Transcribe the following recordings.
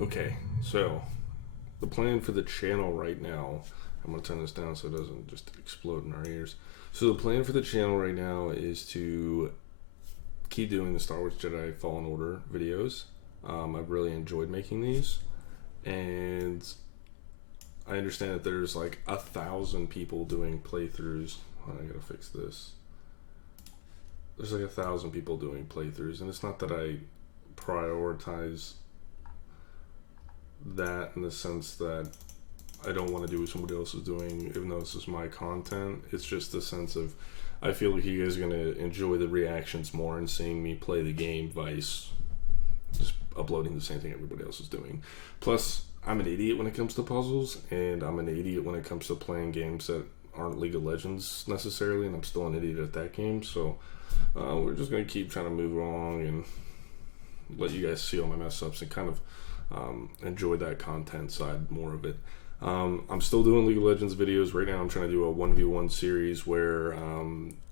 Okay, so the plan for the channel right now, I'm going to turn this down so it doesn't just explode in our ears. So the plan for the channel right now is to keep doing the Star Wars Jedi Fallen Order videos. I've really enjoyed making these, and I understand that there's like 1,000 people doing playthroughs. Oh, I gotta fix this. There's like 1,000 people doing playthroughs, and it's not that I prioritize that in the sense that I don't want to do what somebody else is doing, even though this is my content. It's just the sense of I feel like you guys are going to enjoy the reactions more and seeing me play the game, vice just uploading the same thing everybody else is doing. Plus, I'm an idiot when it comes to puzzles, and I'm an idiot when it comes to playing games that aren't League of Legends necessarily, and I'm still an idiot at that game. So we're just going to keep trying to move along and let you guys see all my mess ups and kind of enjoy that content side more of it. I'm still doing League of Legends videos. Right now I'm trying to do a 1v1 series where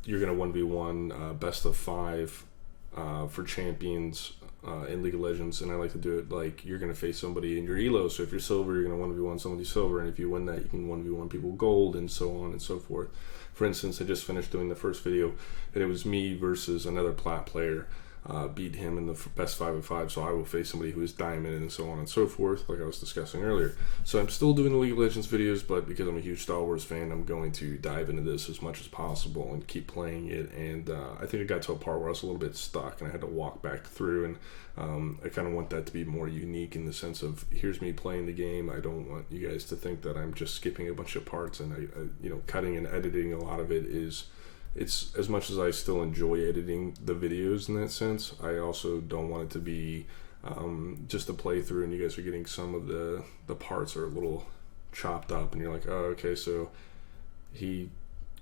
you're going to 1v1 best of 5 for champions in League of Legends, and I like to do it like you're going to face somebody in your elo. So if you're silver, you're going to 1v1 somebody silver, and if you win that, you can 1v1 people gold, and so on and so forth. For instance, I just finished doing the first video, and it was me versus another plat player. Beat him in the best 5-of-5, so I will face somebody who is diamond, and so on and so forth, like I was discussing earlier. So I'm still doing the League of Legends videos, but because I'm a huge Star Wars fan, I'm going to dive into this as much as possible and keep playing it. And I think it got to a part where I was a little bit stuck, and I had to walk back through, and I kind of want that to be more unique in the sense of here's me playing the game. I don't want you guys to think that I'm just skipping a bunch of parts, and I cutting and editing a lot of it is. It's as much as I still enjoy editing the videos in that sense, I also don't want it to be just a playthrough and you guys are getting some of the parts are a little chopped up and you're like, oh, okay, so he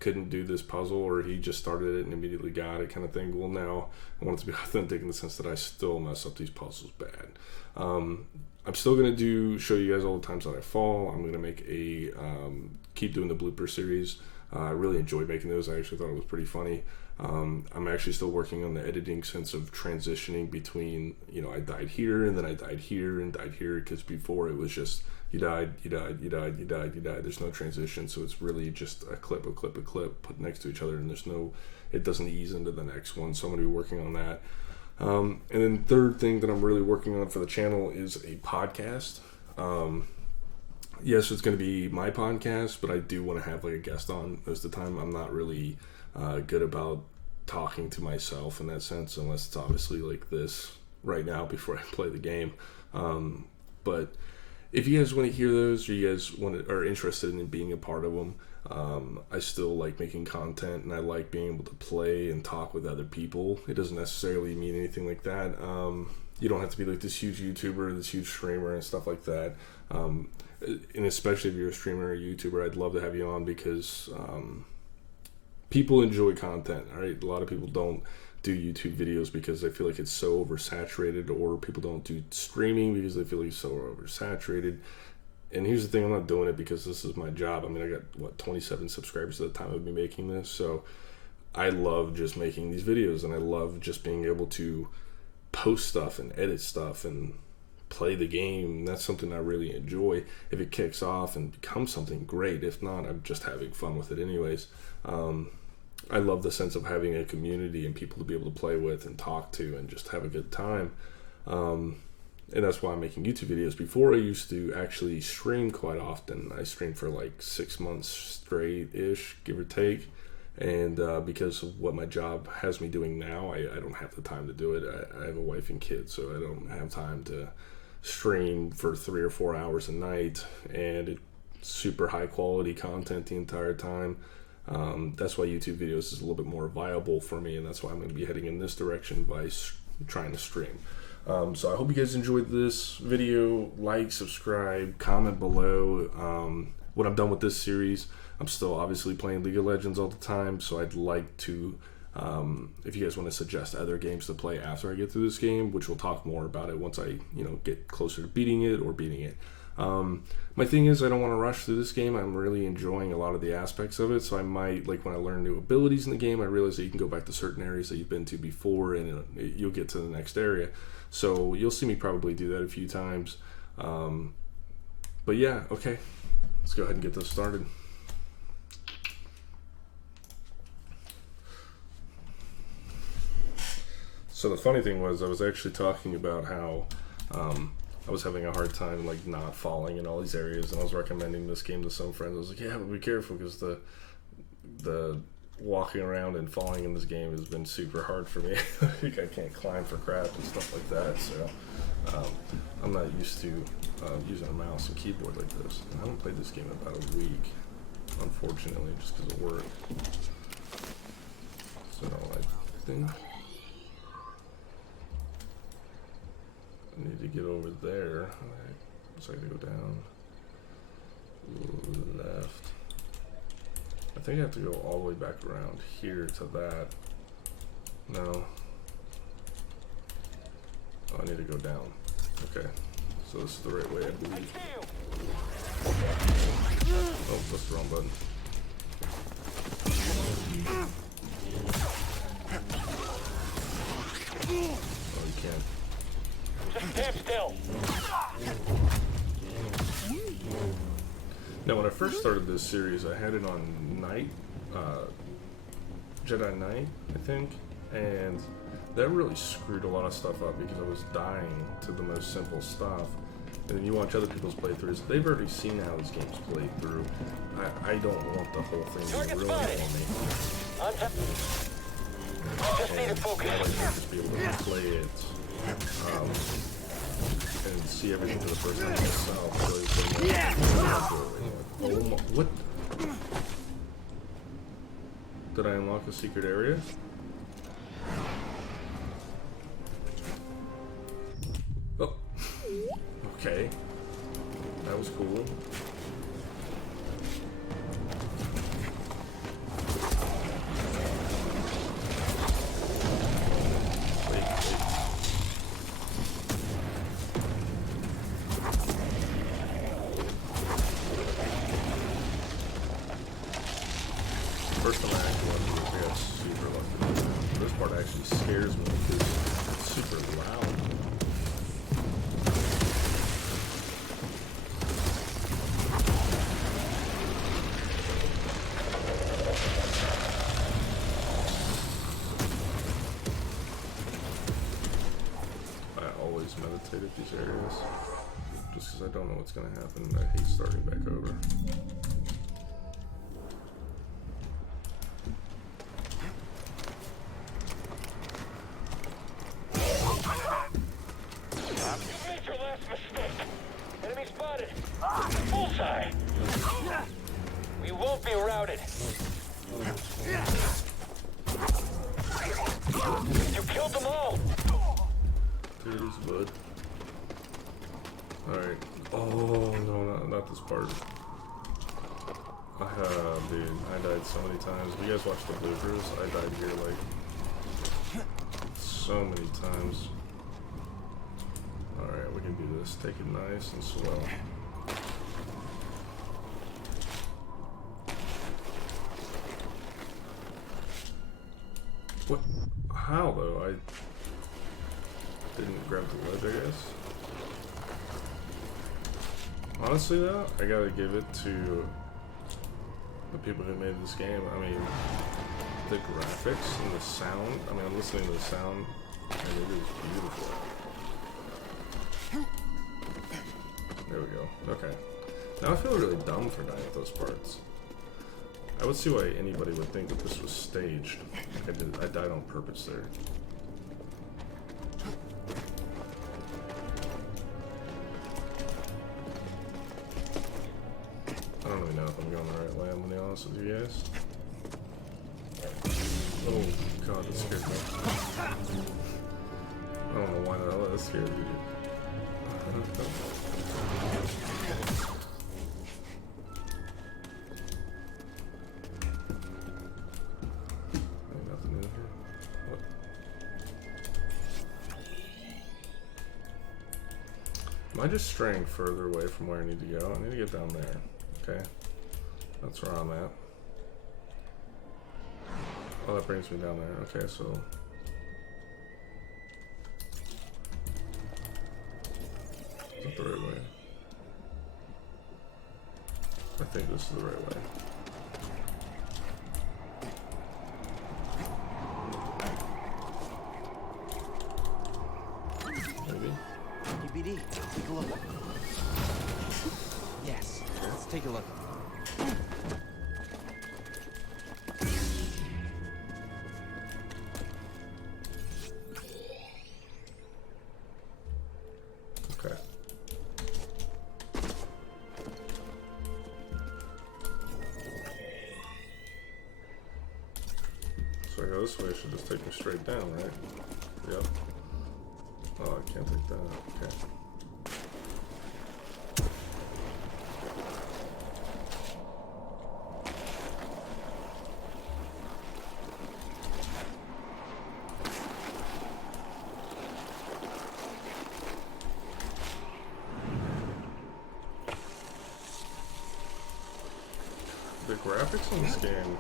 couldn't do this puzzle or he just started it and immediately got it kind of thing. Well, now I want it to be authentic in the sense that I still mess up these puzzles bad. I'm still going to show you guys all the times that I fall. I'm going to make keep doing the blooper series. I really enjoyed making those. I actually thought it was pretty funny. I'm actually still working on the editing sense of transitioning between, I died here and then I died here and died here, because before it was just you died, you died, you died, you died, you died. There's no transition, so it's really just a clip put next to each other, and it doesn't ease into the next one. So I'm going to be working on that. And then third thing that I'm really working on for the channel is a podcast. Yes, it's going to be my podcast, but I do want to have like a guest on most of the time. I'm not really good about talking to myself in that sense, unless it's obviously like this right now before I play the game. But if you guys want to hear those, or you guys are interested in being a part of them, I still like making content, and I like being able to play and talk with other people. It doesn't necessarily mean anything like that. You don't have to be like this huge YouTuber, this huge streamer, and stuff like that. And especially if you're a streamer or a YouTuber, I'd love to have you on because people enjoy content, right? A lot of people don't do YouTube videos because they feel like it's so oversaturated, or people don't do streaming because they feel like it's so oversaturated. And here's the thing, I'm not doing it because this is my job. I mean, I got 27 subscribers at the time of me making this, so I love just making these videos, and I love just being able to post stuff and edit stuff and play the game. That's something I really enjoy. If it kicks off and becomes something great, if not, I'm just having fun with it anyways. I love the sense of having a community and people to be able to play with and talk to and just have a good time. And that's why I'm making YouTube videos. Before, I used to actually stream quite often. I streamed for like 6 months straight-ish, give or take. And because of what my job has me doing now, I don't have the time to do it. I have a wife and kids, so I don't have time to stream for 3 or 4 hours a night, and it's super high quality content the entire time. That's why YouTube videos is a little bit more viable for me, and that's why I'm going to be heading in this direction by trying to stream. So I hope you guys enjoyed this video. Like, subscribe, comment below. When I'm done with this series, I'm still obviously playing League of Legends all the time, so I'd like to, if you guys want to suggest other games to play after I get through this game, which we'll talk more about it once I, get closer to beating it or beating it. My thing is, I don't want to rush through this game. I'm really enjoying a lot of the aspects of it, so I might, like when I learn new abilities in the game, I realize that you can go back to certain areas that you've been to before, and you'll get to the next area. So you'll see me probably do that a few times. But yeah, okay. Let's go ahead and get this started. So the funny thing was, I was actually talking about how I was having a hard time like not falling in all these areas, and I was recommending this game to some friends. I was like, yeah, but be careful because the walking around and falling in this game has been super hard for me. Like I can't climb for crap and stuff like that, so I'm not used to using a mouse and keyboard like this. I haven't played this game in about a week, unfortunately, just because of work. So I think I need to get over there. Alright, so I gotta go down. Left. I think I have to go all the way back around here to that. No. Oh, I need to go down. Okay. So this is the right way, I believe. Oh, that's the wrong button. Oh, you can't. Just stand still. Now, when I first started this series, I had it on Night, Jedi Knight, I think, and that really screwed a lot of stuff up because I was dying to the most simple stuff. And then you watch other people's playthroughs, they've already seen how this game's played through. I don't want the whole thing to ruin it for me. Just need to focus. I like to just be able to play it and see everything for the first time myself. So yeah. Oh my, what? Did I unlock a secret area? Oh. Okay. That was cool. First time I actually went through, I got super lucky. This part actually scares me because it's super loud. I always meditate at these areas just because I don't know what's going to happen. I hate starting back over. Bullseye! We won't be routed. You killed them all! There's bud. Alright. Oh, no, not this part. Dude, I died so many times. If you guys watch the bloopers, I died here like so many times. Alright, we can do this. Take it nice and slow. What? How though? I didn't grab the ledge, I guess. Honestly though, I gotta give it to the people who made this game. I mean, the graphics and the sound. I mean, I'm listening to the sound and it is beautiful. There we go. Okay. Now I feel really dumb for dying at those parts. I would see why anybody would think that this was staged. I died on purpose there. I don't really know if I'm going the right way, I'm gonna be honest with you guys. Oh god, that scared me. I don't know why that scared me. Nothing in here. What? Am I just straying further away from where I need to go? I need to get down there. Okay. That's where I'm at. Oh, that brings me down there. Okay, so... Is that the right way? I think this is the right way. Maybe. BD, take a look. Yes, let's take a look. Okay. So I go this way, it should just take me straight down, right? Yep. Oh, I can't take that. Okay. The graphics on this game.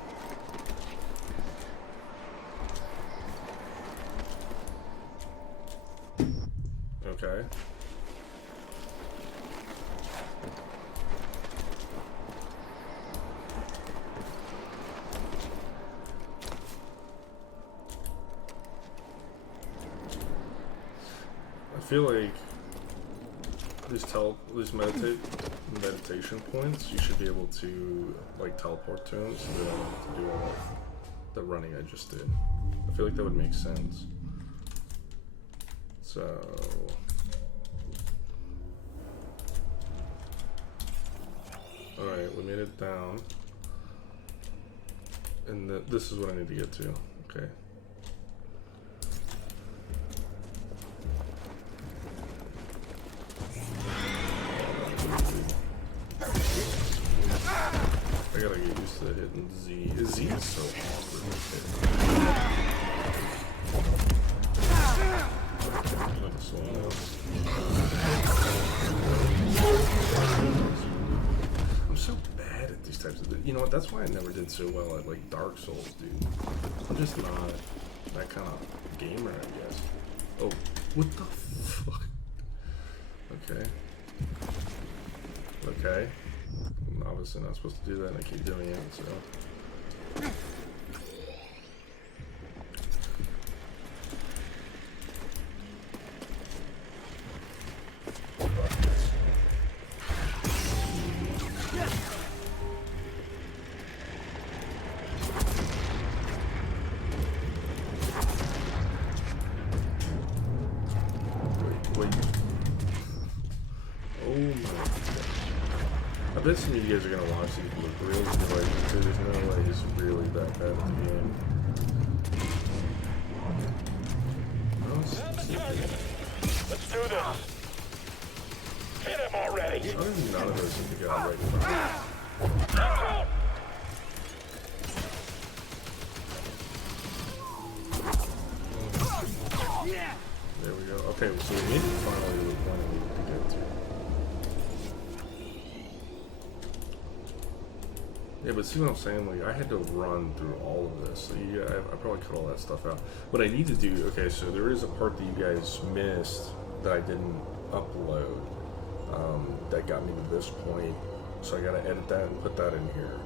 Okay. I feel like these meditation points, you should be able to like teleport to them, so they don't have to do all the running I just did. I feel like that would make sense. So alright, we made it down. And this is what I need to get to. Okay. I gotta get used to hitting Z. Z is so awkward. I'm so bad at these types of. You know what? That's why I never did so well at like Dark Souls, dude. I'm just not that kind of gamer, I guess. Oh, what the fuck? Okay. Okay. I'm obviously not supposed to do that, and I keep doing it, so. Wait. Oh my god. I bet some of you guys are gonna watch these look real and be like, dude, there's no way he's really that bad at the game. Let's do this. Hit him already. I don't even know this if you got right in front of There we go. Okay, so we need to finally the one we need to get to. Yeah, but see what I'm saying? Like, I had to run through all of this. So yeah, I probably cut all that stuff out. What I need to do, okay, so there is a part that you guys missed that I didn't upload that got me to this point. So I gotta edit that and put that in here.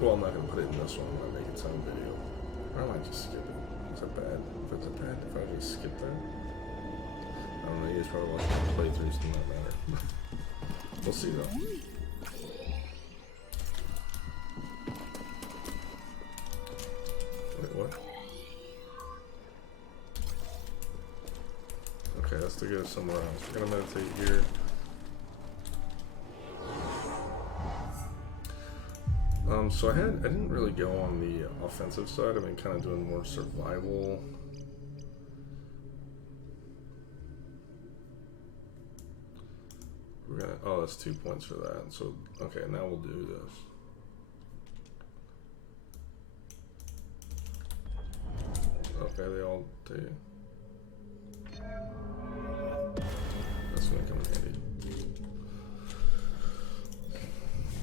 Well, I'm not gonna put it in this one. I'm gonna make its own video. Or I might just skip it. Is that bad? If it's bad, if I just skip that? I don't know, you guys probably watch my playthroughs, doesn't that matter. We'll see though. Wait, what? Okay, that's to go somewhere else. We're gonna meditate here. So I didn't really go on the offensive side. I've been kind of doing more survival. We're gonna, oh, that's 2 points for that. So, okay, now we'll do this. Okay, they all do. That's gonna come in handy.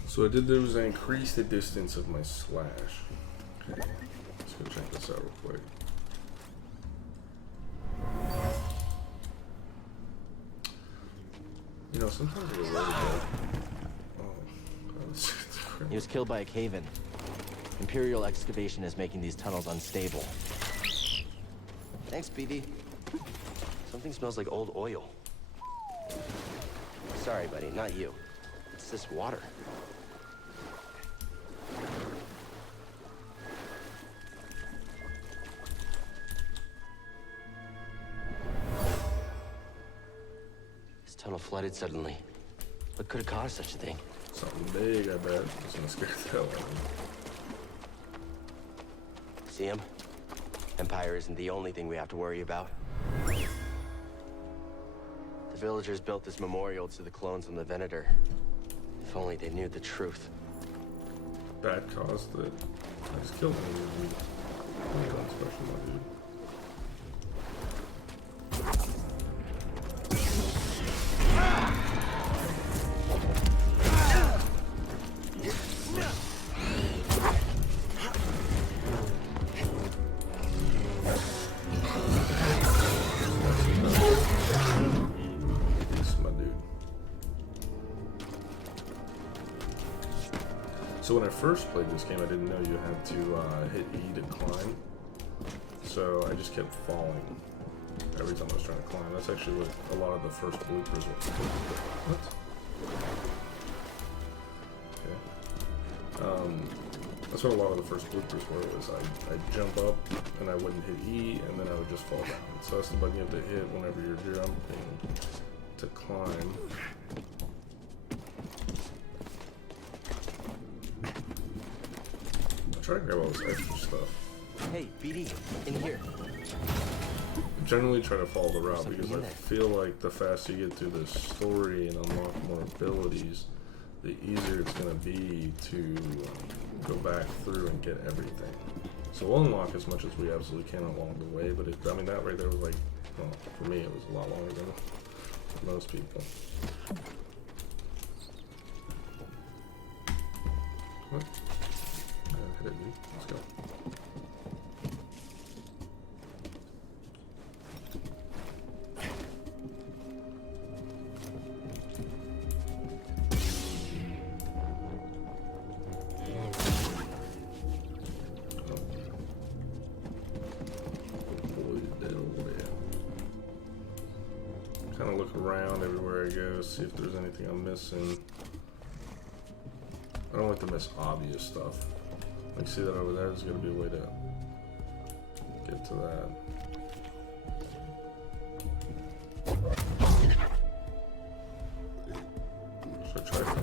So I did those, I increased the distance of my slash. Okay, let's go check this out real quick. You know, sometimes we're really good. Oh, He was killed by a cave-in. Imperial excavation is making these tunnels unstable. Thanks, BD. Something smells like old oil. Sorry, buddy, not you. It's this water. This tunnel flooded suddenly. What could have caused such a thing? Something big, I bet. It's gonna scare the hell out of me. See him? Empire isn't the only thing we have to worry about. The villagers built this memorial to the clones on the Venator. If only they knew the truth. Bad cause that I just killed him. Not special, my dude. So when I first played this game, I didn't know you had to hit E to climb. So I just kept falling every time I was trying to climb. That's actually what a lot of the first bloopers were. What? Okay. That's what a lot of the first bloopers were, was I'd jump up and I wouldn't hit E and then I would just fall down. So that's the button you have to hit whenever you're jumping to climb. Try to grab all this extra stuff. Hey, BD, in here. I generally try to follow the route because I feel like the faster you get through the story and unlock more abilities, the easier it's going to be to go back through and get everything. So we'll unlock as much as we absolutely can along the way, but I mean, that right there was like, well, for me it was a lot longer than most people. What? Hit it, dude. Let's go. Kind of look around everywhere I go, see if there's anything I'm missing. I don't like to miss obvious stuff. Like, see that over there? There's gonna be a way to get to that. Should I try that?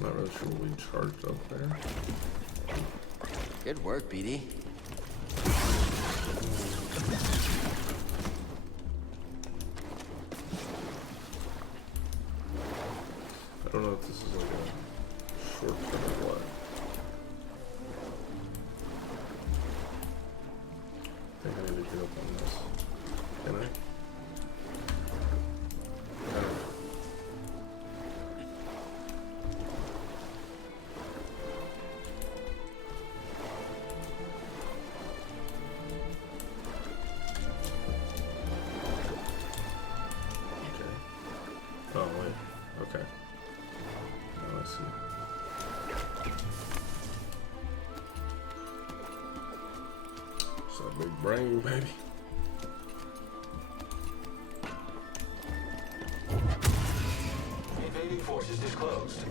Not really sure what we charged up there. Good work, BD. I don't know if this is like a shortcut or what. I think I need to get up on this. Can I? big brain, baby. Invading forces disclosed.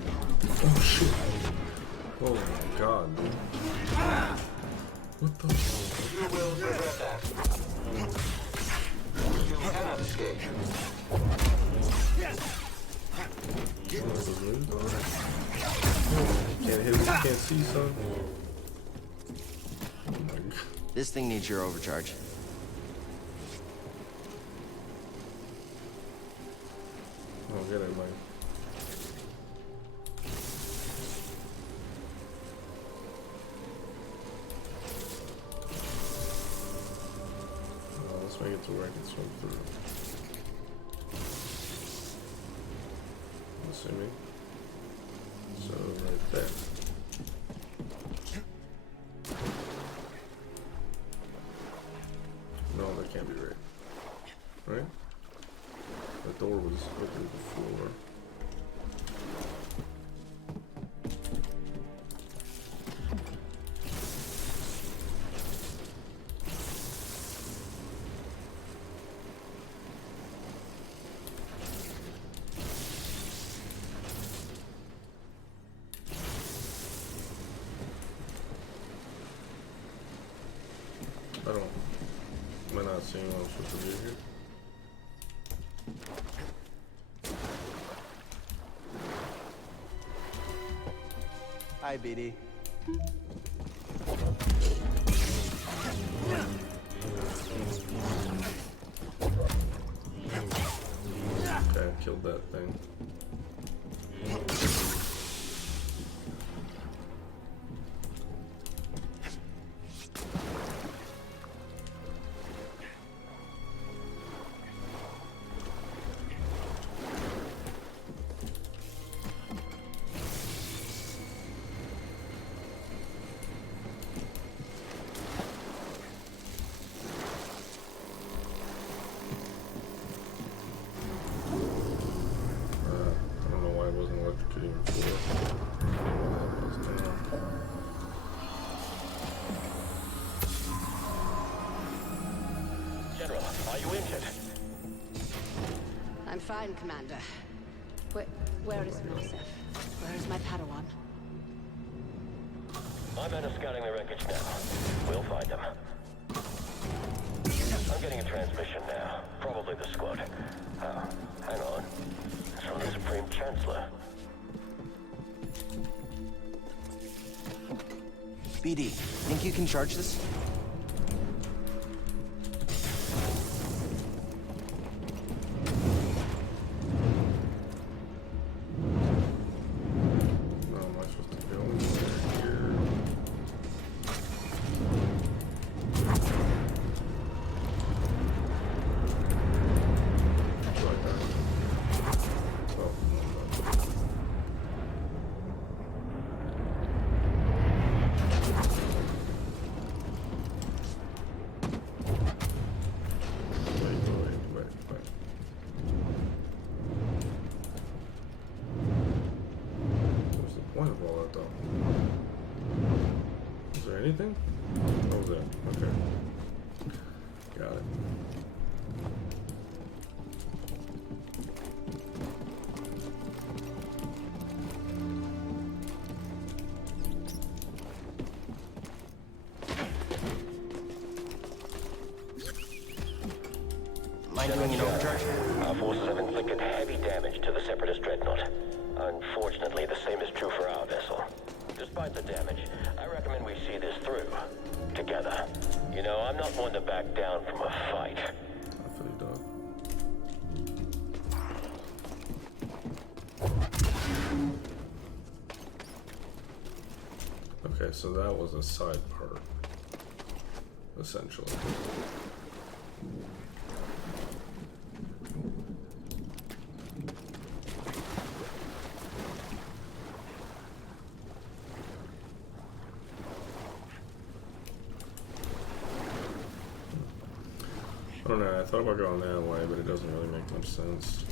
Oh shit. Oh my god, dude. What the fuck? You will regret that. You cannot escape. Can't hit me, can't see, son. Oh my god. This thing needs your overcharge. Oh, get it, Mike. Let's make it to where I can swim through. Assuming. So, right there. No, that can't be right. Right? The door was open before. Am I not seeing what I'm supposed to do here? Hi, BD. Okay, I killed that thing. General, are you injured? I'm fine, Commander. Where is Joseph? Where is my Padawan? My men are scouting the wreckage now. We'll find them. I'm getting a transmission now. Probably the squad. Hang on. It's from the Supreme Chancellor. BD, think you can charge this? Anything? What was that? Okay. Got it. Mind doing an overcharge? Our forces have inflicted heavy damage to the Separatist dreadnought. Unfortunately, the same is true for our vessel. Despite the damage, I recommend we see this through. Together. You know, I'm not one to back down from a fight. I feel you, dog. Okay, so that was a side part, essentially. I don't know, I thought about going that way, but it doesn't really make much sense.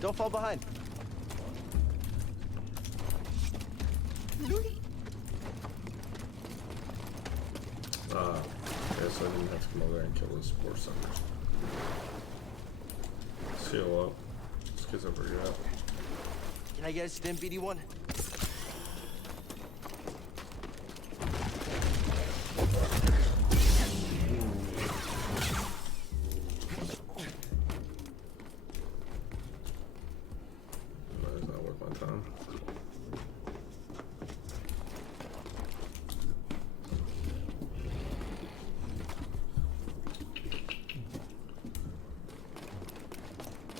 Don't fall behind. Guess I didn't have to come over there and kill those poor suckers. Seal up. This kid's over here. Can I get a stim, BD1? That is not worth my time.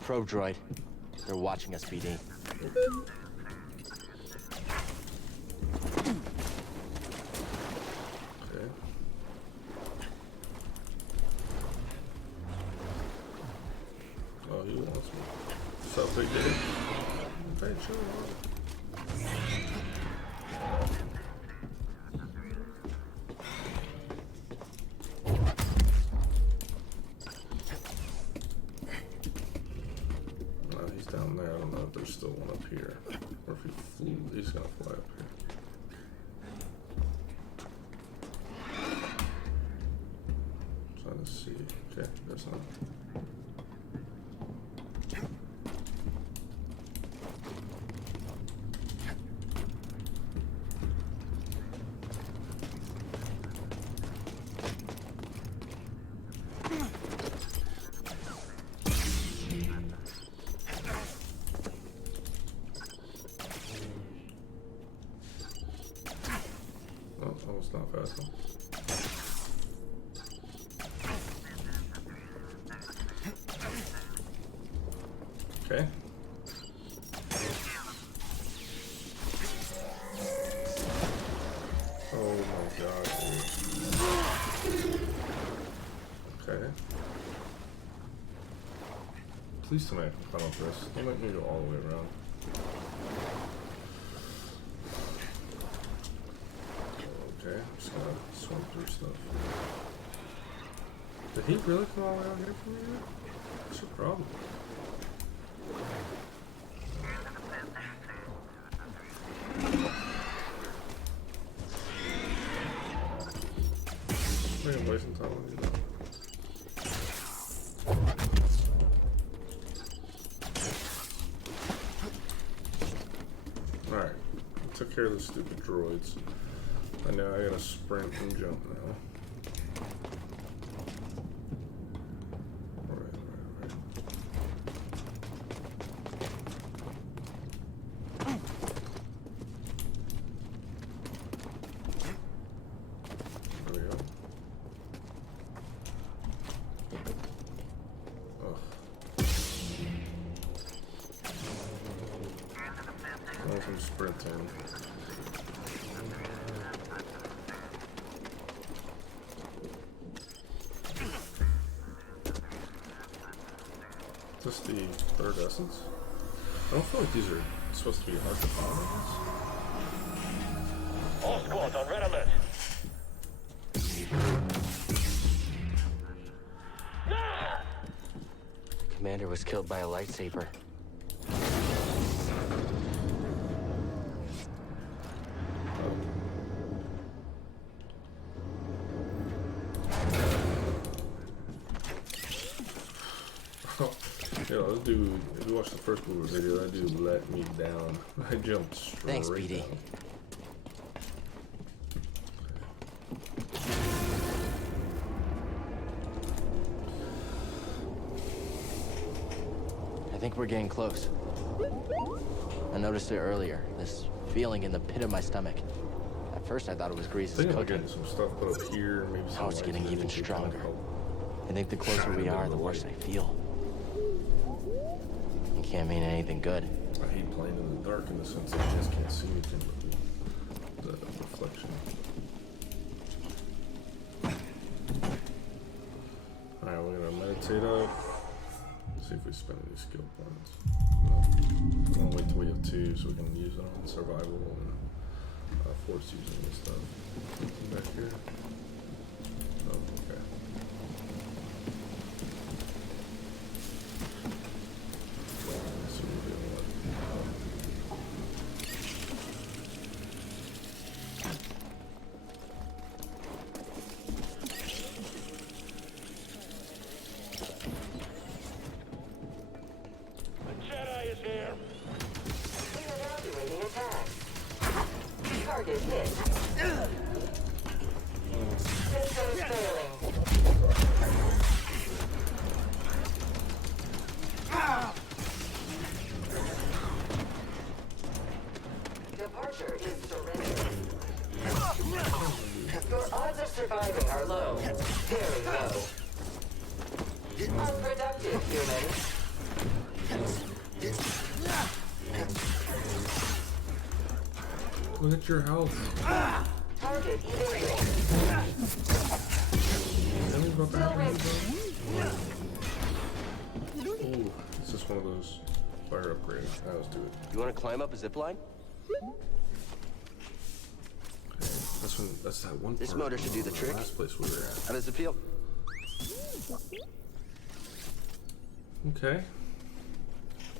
Probe droid. They're watching us, BD. Okay. Oh, he wants me. What's up, big dude? Hey, chill out. He's down there. I don't know if there's still one up here. Or if he flew. He's gonna fly up here. Trying to see. Okay, there's none. Oh, almost not fast enough. Okay. Oh my god, dude. Okay. Please tell me I can climb up this. Don't make me go all the way around. Okay, I'm just gonna swim through stuff. Did he really come all the way out here from me? That's a problem. I'm gonna waste some time on you now. Alright, took care of the stupid droids. And now I gotta sprint and jump now. Alright. There we go. Ugh. Oh, some sprinting. Is this the third essence? I don't feel like these are supposed to be hard to find, All squads on red alert. Commander was killed by a lightsaber. Yeah, let's do. If you watch the first movie video, that dude let me down. I jumped straight Thanks, BD. down. I think we're getting close. I noticed it earlier. This feeling in the pit of my stomach. At first, I thought it was I Grease's think I'm cooking. getting some stuff put up here, maybe some. Now it's getting lights, even maybe stronger. help. I think the closer we are, the worse I feel. It can't mean anything good. I hate playing in the dark in the sense that I just can't see anything but the reflection. Alright, we're gonna meditate up. See if we spend any skill points. No. I'm gonna wait till we have 2 so we can use it on survival and force using this stuff. Anything back here? Oh, okay. The Jedi is here. We are evaluating attack. Target hit. Systems failing. Departure is surrender. Your odds of surviving are low. Very low. Unproductive, human. Look at your health. Target evading. Tell me about that. Kill Ooh, it's just one of those fire upgrades. Right, let's do it. You want to climb up a zip line? That's that one This part motor should do the trick. Last place we were at. How does it feel? Okay.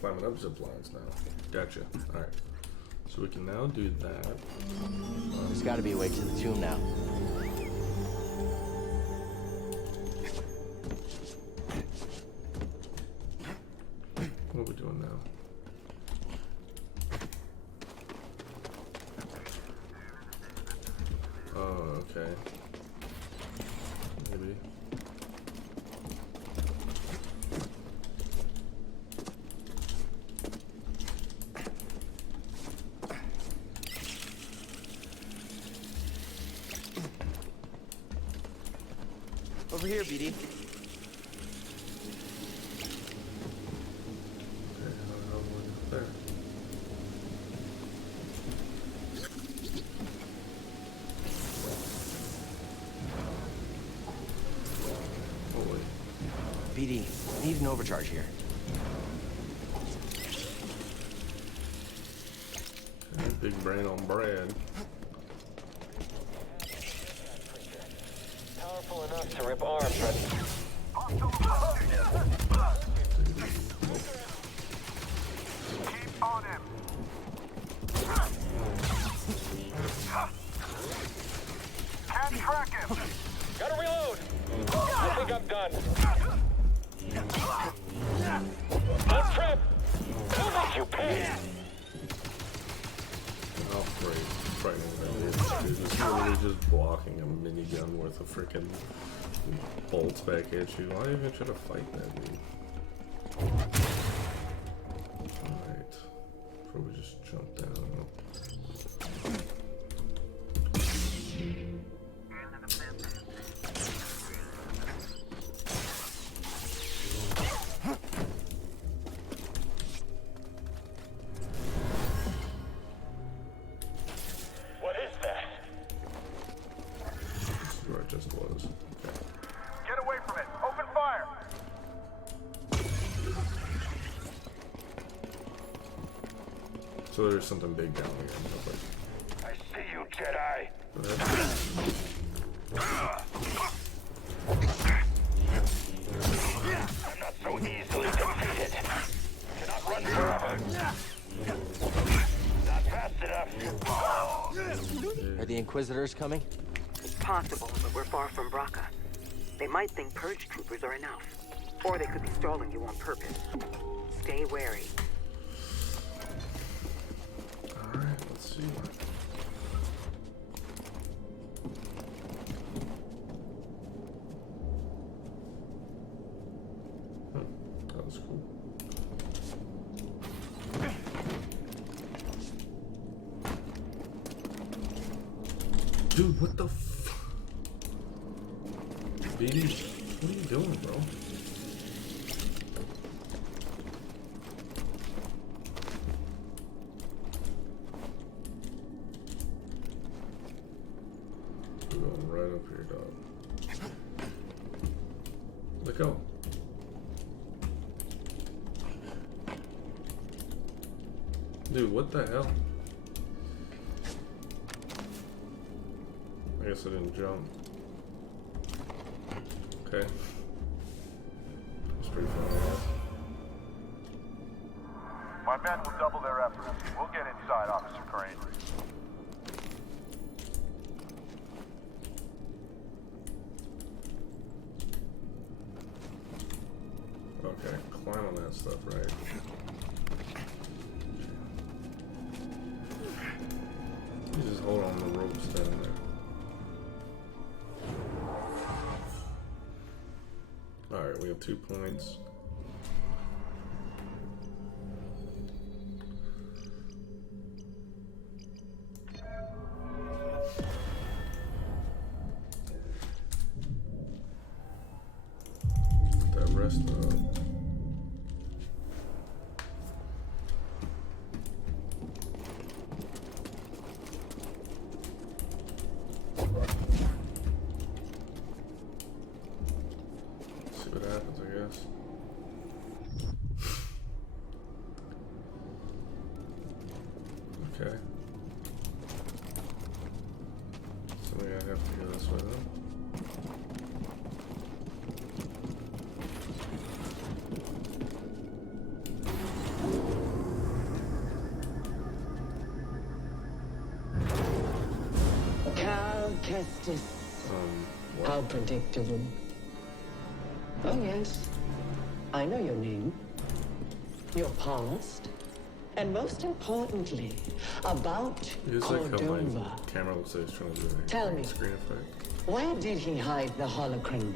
Climbing up zip lines now. Gotcha. Alright. So we can now do that. There's got to be a way to the tomb now. What are we doing now? Oh, okay. Maybe. Over here, BD. Okay, how the hell do I get there? Oh wait. BD, need an overcharge here. Okay, big brain on Brad. Powerful enough to rip arms, but Keep on him. Can't track him. gotta reload. I think I'm done. Don't trip. I'll make you pay. Oh, great. Frightening. Dude, it's literally just blocking a minigun worth of freaking bolts back at you. Why even try to fight that, dude? Alright. Before we just jump down. What is that? This is where it just was. Okay. Get away from it. Open fire. So there's something big down here. I see you, Jedi. I'm not so easily defeated. Cannot run forever. Not fast enough. Are the Inquisitors coming? It's possible, but we're far from Braca. They might think purge troopers are enough. Or they could be stalling you on purpose. Stay wary. Alright, let's see. That was cool. Dude, what the f... BD, what are you doing, bro? We're going right up here, dog. Let go. Dude, what the hell? I guess I didn't jump. Okay. That's pretty fun. My men will double their efforts. We'll get inside, Officer Crane. that stuff, right? You just hold on the ropes down there. Alright, we have 2 points. That rest up. See what happens, I guess. Okay. So maybe I have to go this way then. Cal Kestis. What? How predictable. Oh, yes. I know your name, your past, and most importantly, about It's like how Cordova. my camera looks like it's trying to do a Tell me. screen effect. Where did he hide the holocron?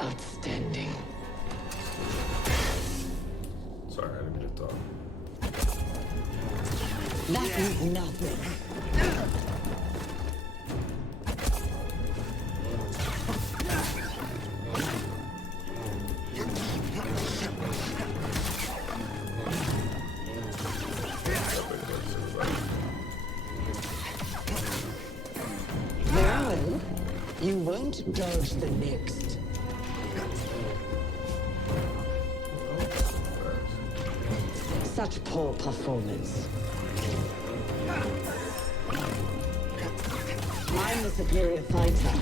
Outstanding. Sorry, I didn't mean to talk. That is nothing. Very well. You won't dodge the next. Such poor performance. I'm the superior fighter.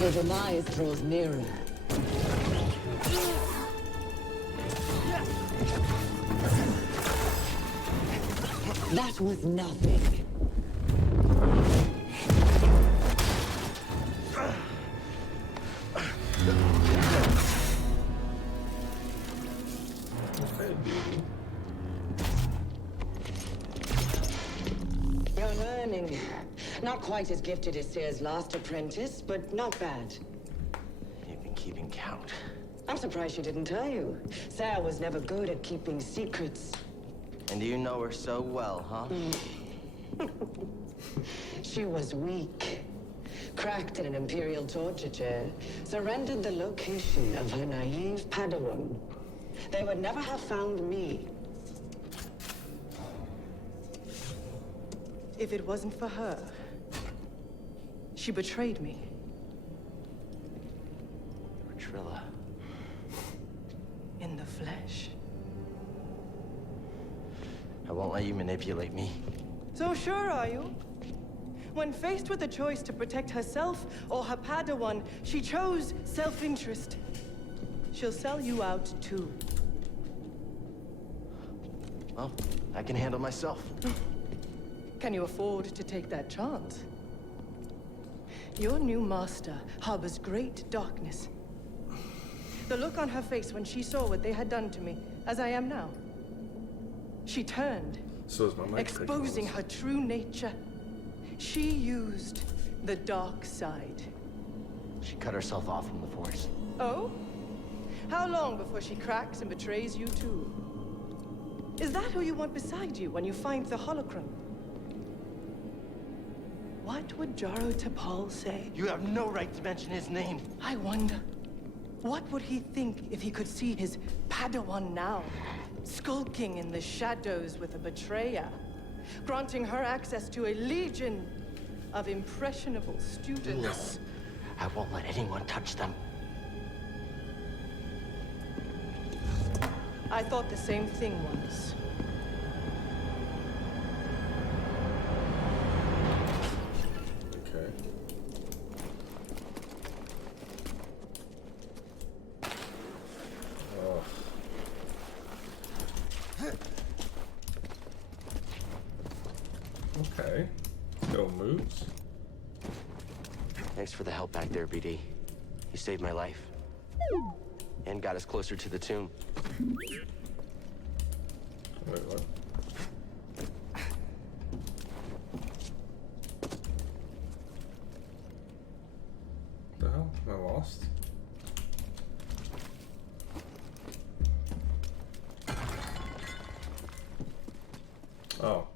Your demise draws nearer. That was nothing. You're learning. Not quite as gifted as Sear's last apprentice, but not bad. You've been keeping count. I'm surprised she didn't tell you. Sarah was never good at keeping secrets. And you know her so well, huh? She was weak. Cracked in an Imperial torture chair, surrendered the location of her naive Padawan. They would never have found me. If it wasn't for her, she betrayed me. Trilla. In the flesh. I won't let you manipulate me. So sure are you? When faced with the choice to protect herself or her Padawan, she chose self-interest. She'll sell you out too. Well, I can handle myself. Can you afford to take that chance? Your new master harbors great darkness. The look on her face when she saw what they had done to me, as I am now. She turned, So is my mic exposing her true nature. She used the dark side. She cut herself off from the Force. Oh? How long before she cracks and betrays you too? Is that who you want beside you when you find the holocron? What would Jaro Tapal say? You have no right to mention his name. I wonder, what would he think if he could see his Padawan now, skulking in the shadows with a betrayer, granting her access to a legion of impressionable students? I won't let anyone touch them. I thought the same thing once. Okay. Okay. No moves. Thanks for the help back there, BD. You saved my life. And got us closer to the tomb. Wait, what? The hell? Am I lost? Oh.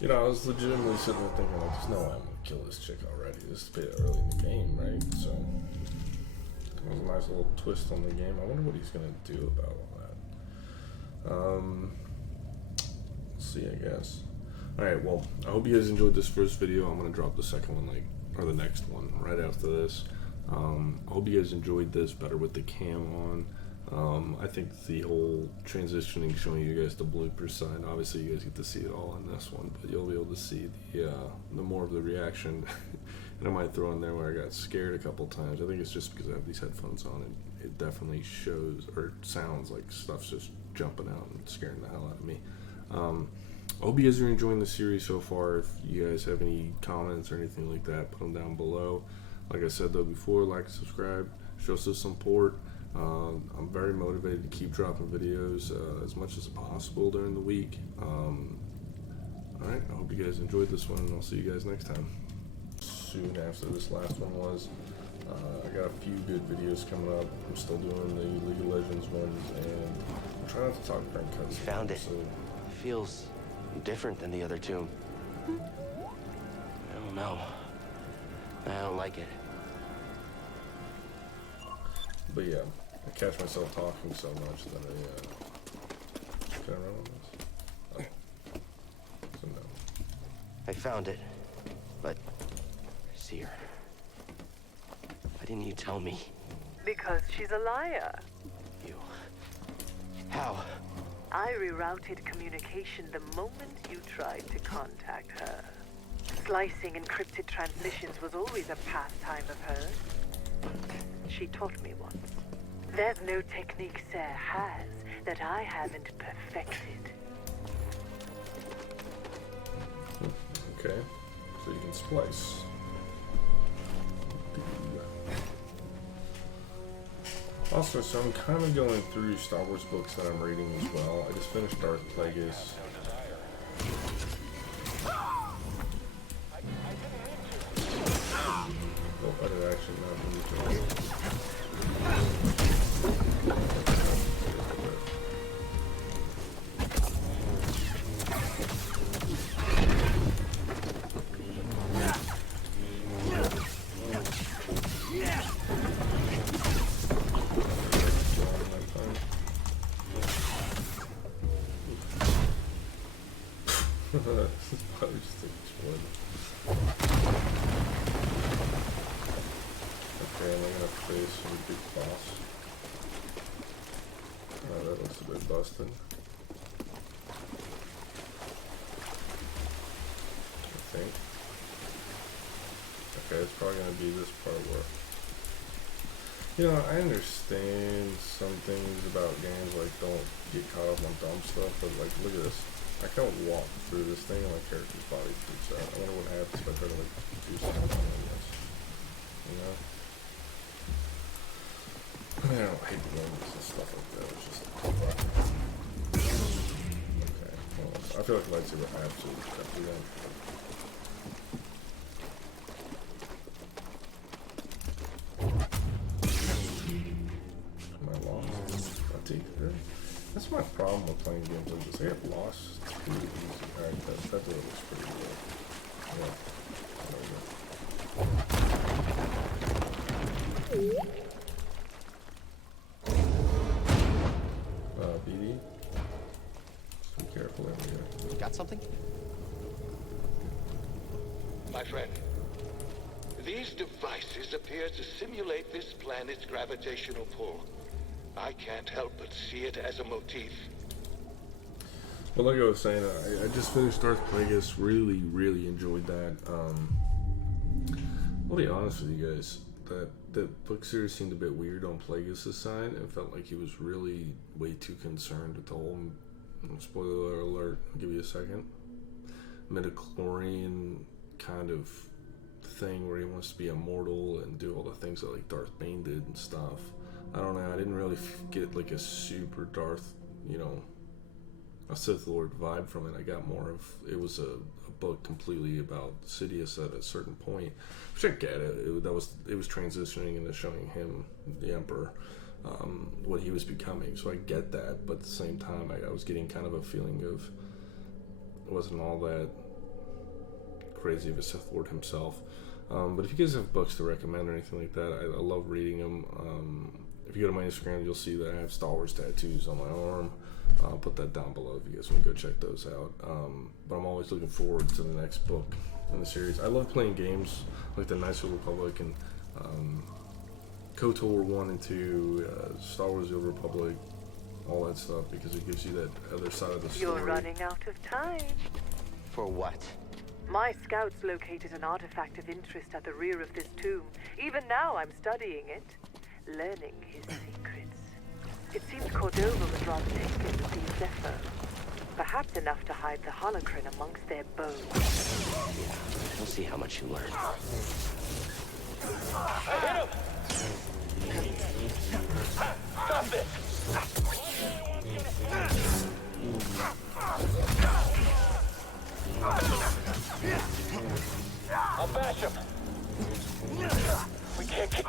You know, I was legitimately sitting there thinking, like, there's no way I'm gonna kill this chick already. This is pretty early in the game, right? So, it was a nice little twist on the game. I wonder what he's gonna do about all that. Let's see, I guess. Alright, well, I hope you guys enjoyed this first video. I'm gonna drop the second one, like, or the next one right after this. I hope you guys enjoyed this better with the cam on. I think the whole transitioning, showing you guys the blooper side, obviously you guys get to see it all in this one, but you'll be able to see the more of the reaction. And I might throw in there where I got scared a couple times. I think it's just because I have these headphones on, and it definitely shows or sounds like stuff's just jumping out and scaring the hell out of me. I hope you guys are enjoying the series so far. If you guys have any comments or anything like that, put them down below. Like I said though before, like, subscribe, show some support. I'm very motivated to keep dropping videos as much as possible during the week. Alright, I hope you guys enjoyed this one, and I'll see you guys next time. Soon after this last one was, I got a few good videos coming up. I'm still doing the League of Legends ones, and I'm trying not to talk during cuts. You found it. So, Feels different than the other tomb. I don't know. I don't like it. but yeah, I catch myself talking so much that I, can I run on this? Oh. So no. I found it, but see her. Why didn't you tell me? Because she's a liar. You. How? I rerouted communication the moment you tried to contact her. Slicing encrypted transmissions was always a pastime of hers. She taught me once. There's no technique Sarah has that I haven't perfected. Okay, so you can splice. Also, so I'm kind of going through Star Wars books that I'm reading as well. I just finished Darth Plagueis. Oh, I did actually not need to. Probably just explode. Okay, and I'm gonna face some big boss. Oh, that looks a bit busted. I think. Okay, it's probably gonna be this part where, you know, I understand some things about games, like don't get caught up on dumb stuff, but like, look at this. I can't walk through this thing and my character's body freaks out. I wonder what happens if I try to like do something on this. You know? I mean, I don't hate the moments and stuff like that. It's just okay. Well, I feel like lightsaber absolutely crap through that. Am I lost? I take it. That's my problem with playing games like this. I get lost too easy. Alright, that door looks pretty good. Yeah. BD? Be careful over here. Got something? My friend, these devices appear to simulate this planet's gravitational pull. I can't help but see it as a motif. Well, like I was saying, I just finished Darth Plagueis. Really enjoyed that. I'll be honest with you guys. That book series seemed a bit weird on Plagueis' side, and felt like he was really way too concerned with the whole. Spoiler alert! I'll give you a second. Midichlorian kind of thing where he wants to be immortal and do all the things that like Darth Bane did and stuff. I don't know. I didn't really get like a super Darth, a Sith Lord vibe from it. I got more of it was a book completely about Sidious at a certain point, which I get it. It was transitioning into showing him, the Emperor, what he was becoming. So I get that, but at the same time, I was getting kind of a feeling of it wasn't all that crazy of a Sith Lord himself. But if you guys have books to recommend or anything like that, I love reading them. If you go to my Instagram, you'll see that I have Star Wars tattoos on my arm. I'll put that down below if you guys want to go check those out. But I'm always looking forward to the next book in the series. I love playing games like the Knights of the Republic and KOTOR 1 and 2, Star Wars The Old Republic, all that stuff, because it gives you that other side of the story. You're running out of time. For what? My scouts located an artifact of interest at the rear of this tomb. Even now I'm studying it, learning his secrets. It seems Cordova was rather taken to see Zephyr. Perhaps enough to hide the holocron amongst their bones. Yeah, we'll see how much you learn. I hit him! Stop this! I'll bash him! We can't keep...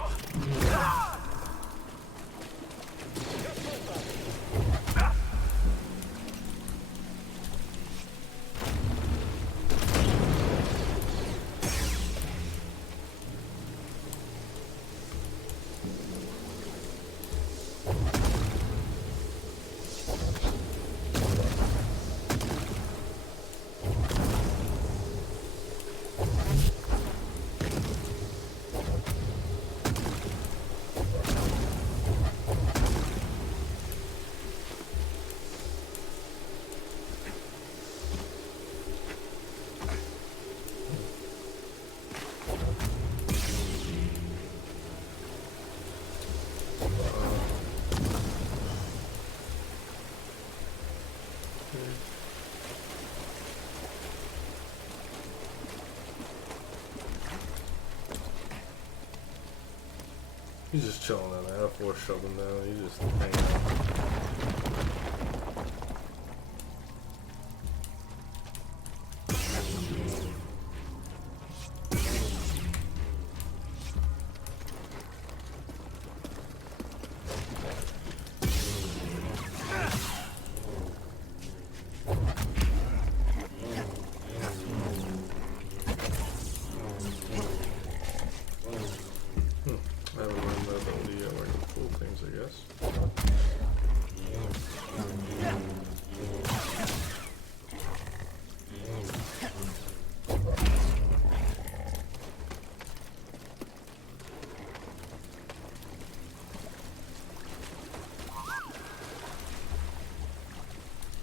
He's just chilling on that. I force shove him down. He's just hanging out.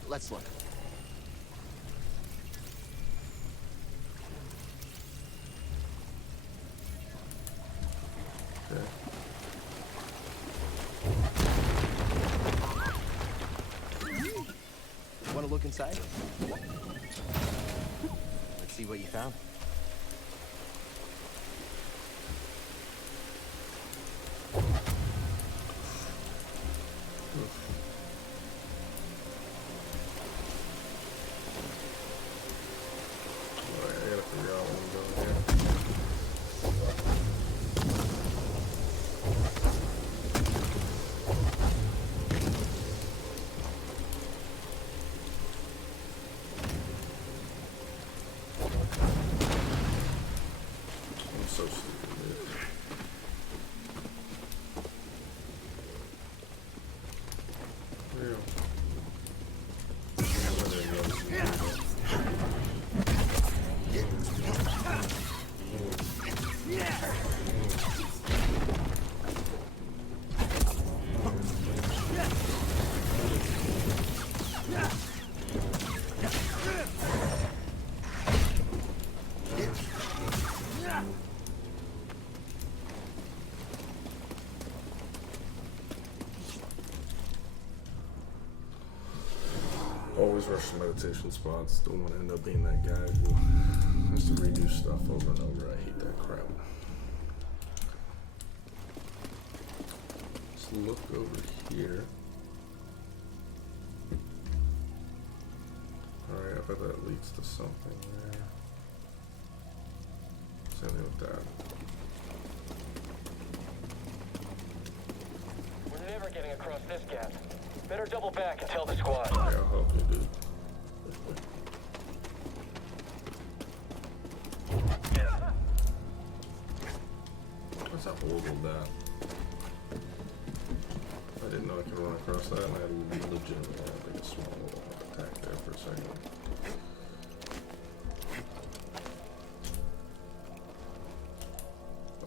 Let's look. Okay. Want to look inside? Let's see what you found. So stupid. Real. always rush the meditation spots. Don't want to end up being that guy who has to redo stuff over and over. I hate that crap. Let's look over here. Alright, I bet that leads to something there. Something with that. We're never getting across this gap. Better double back and tell the squad. Yeah, I'll help you, dude. What's up, old that? I didn't know I could run across that, and I had legitimately had like a small little attack there for a second.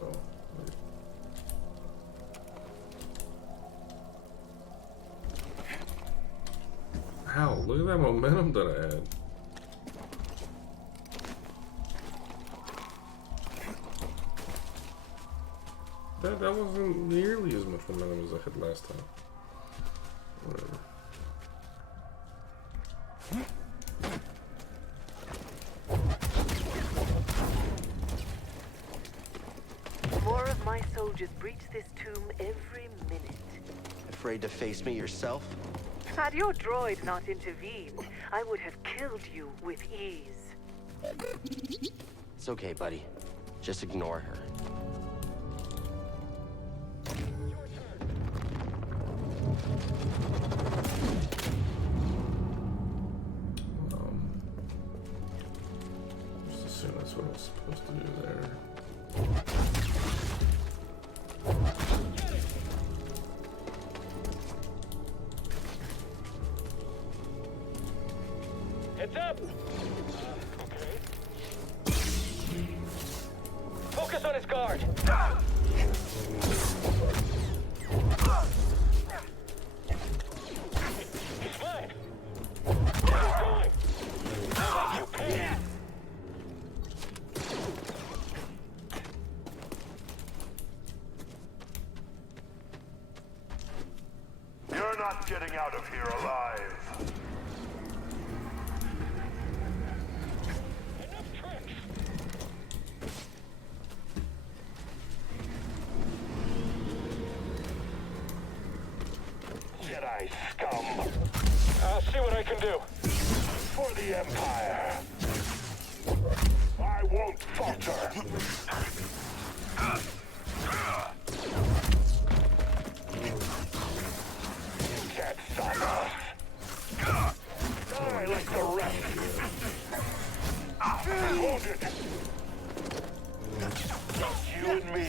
Oh, wait. Ow, look at that momentum that I had. That wasn't nearly as much momentum as I had last time. Whatever. More of my soldiers breach this tomb every minute. Afraid to face me yourself? Had your droid not intervened, I would have killed you with ease. It's okay, buddy. Just ignore her. Just assume that's what I was supposed to do there. Heads up! Okay. Focus on his guard! He's fine! Where are you going? You can't! You're not getting out of here alive. Enough tricks! Jedi scum. I'll see what I can do. For the Empire. I won't falter. You can't stop us. Die like the rest. Hold it. Just you and me.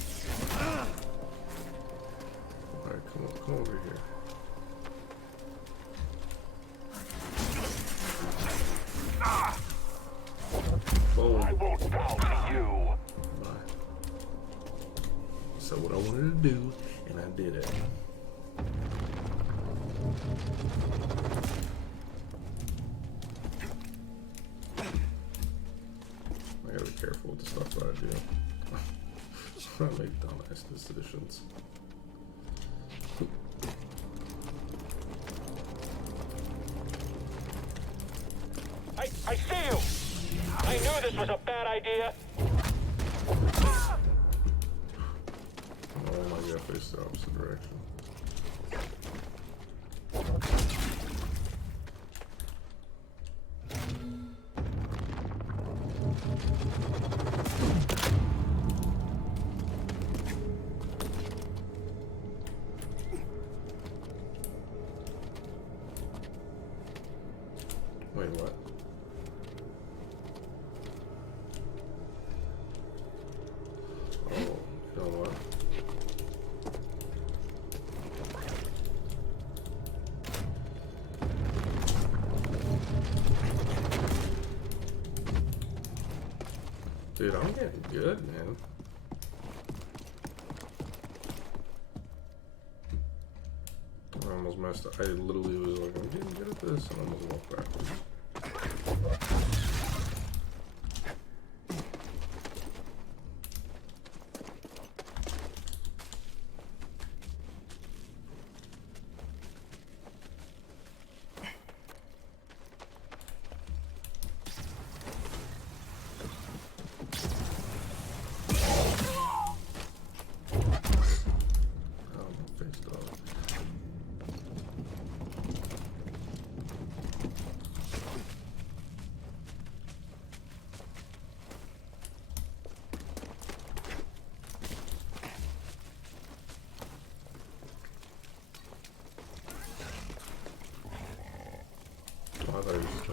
Alright, come over here. Boom. I won't bow to you. Bye. So what I wanted to do, and I did it. I gotta be careful with the stuff that I do. I make dumbass decisions. I see you! I knew this was a bad idea! Oh my god, face the opposite direction. Wait, what? Oh, you know what? Dude, I'm getting good, man. I almost messed up. I literally was like, I'm getting good at this, and I almost walked backwards.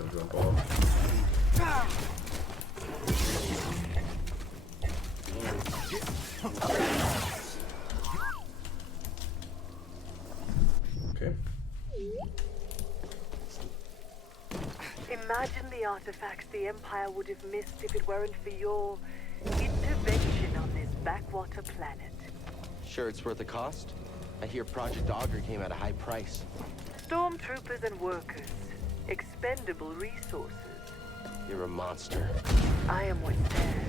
gonna jump off. Okay. Imagine the artifacts the Empire would have missed if it weren't for your intervention on this backwater planet. Sure it's worth the cost? I hear Project Augur came at a high price. Stormtroopers and workers. Expendable resources. You're a monster. I am what's there.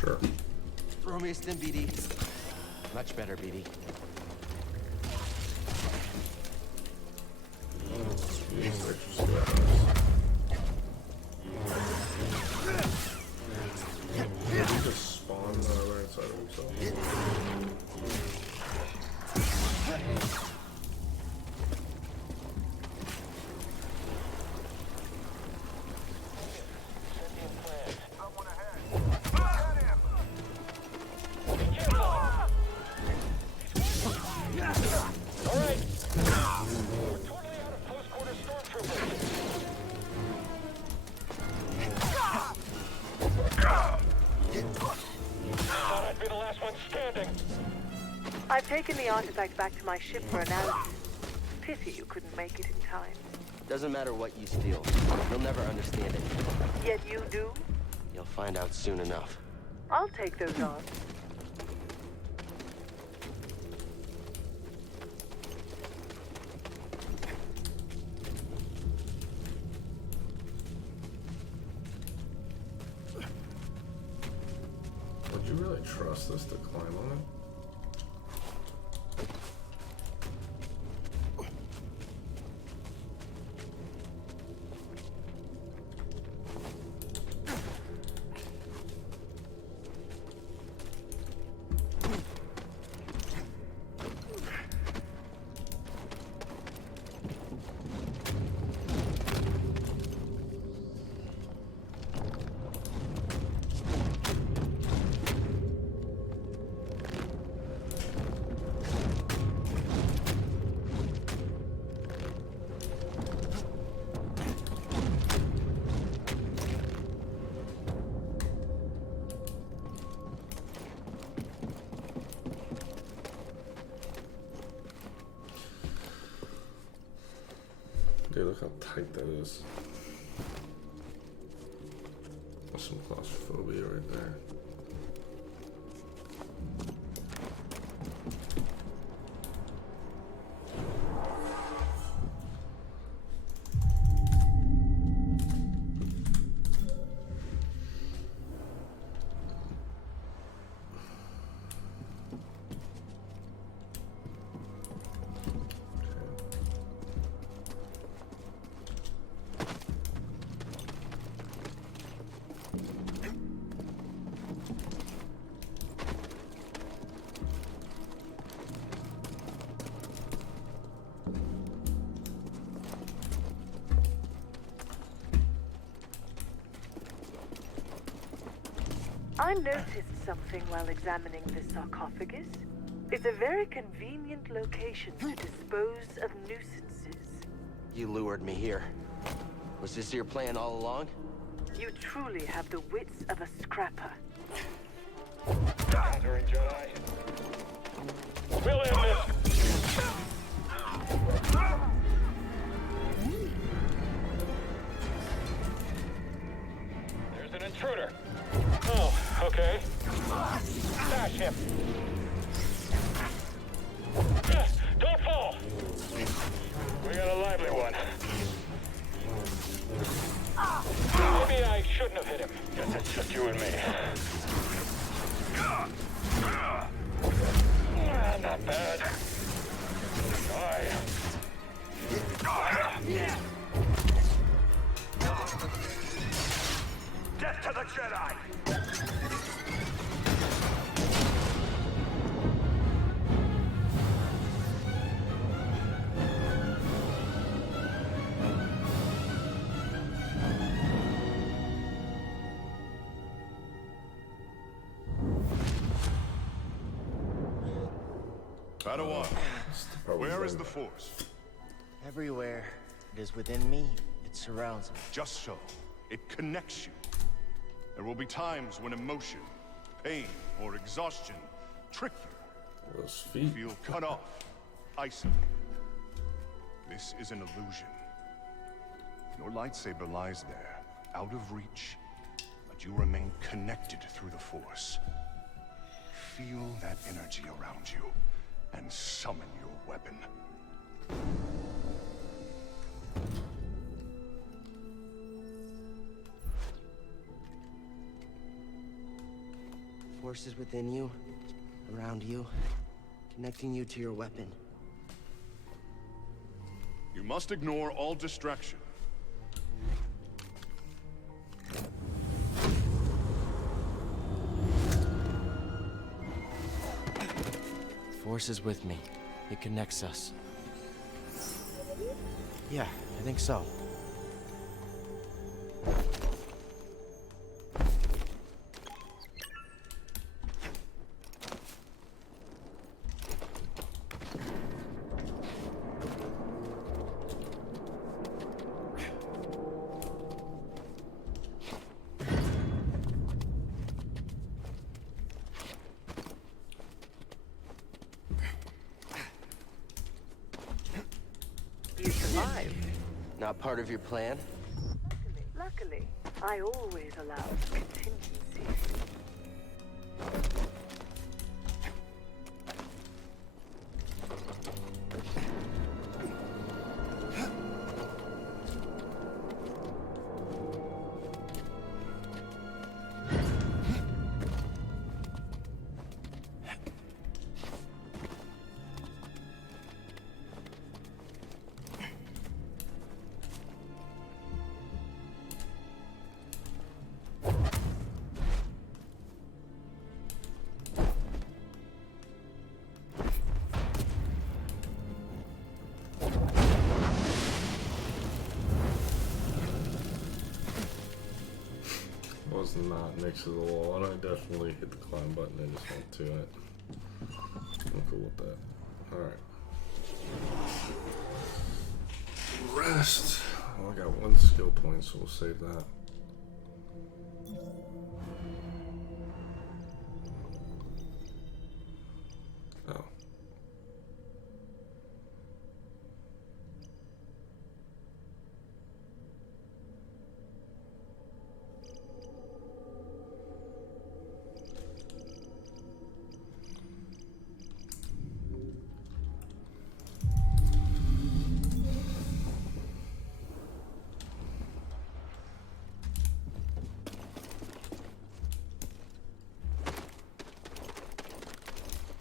Sure. Throw me a stim, BD. Much better, BD. Just spawn on the right side of himself. I've taken the artifact back to my ship for analysis. Pity you couldn't make it in time. Doesn't matter what you steal. You'll never understand it. Yet you do? You'll find out soon enough. I'll take those odds. Would you really trust us to climb on it? Dude, look how tight that is. That's some claustrophobia right there. I noticed something while examining the sarcophagus. It's a very convenient location to dispose of nuisances. You lured me here. Was this your plan all along? You truly have the wits of a scrapper. Gathering Jedi. We'll end this. There's an intruder. Oh, okay. Stash him. We got a lively one. Maybe I shouldn't have hit him. Guess it's just you and me. Not bad. Death to the Jedi! Padawan, where is the Force? Everywhere it is within me, it surrounds me. Just so. It connects you. There will be times when emotion, pain, or exhaustion trick you. Those feet. Feel cut off, isolated. This is an illusion. Your lightsaber lies there, out of reach, but you remain connected through the Force. Feel that energy around you, and summon your weapon. Force is within you, around you, connecting you to your weapon. You must ignore all distraction. Force is with me. It connects us. Yeah, I think so. You survived. Not part of your plan? Luckily, I always allow contingencies. Was not next to the wall, and I definitely hit the climb button. I just went to it. I'm cool with that. Alright. Rest. Well, I got one skill point, so we'll save that. Oh.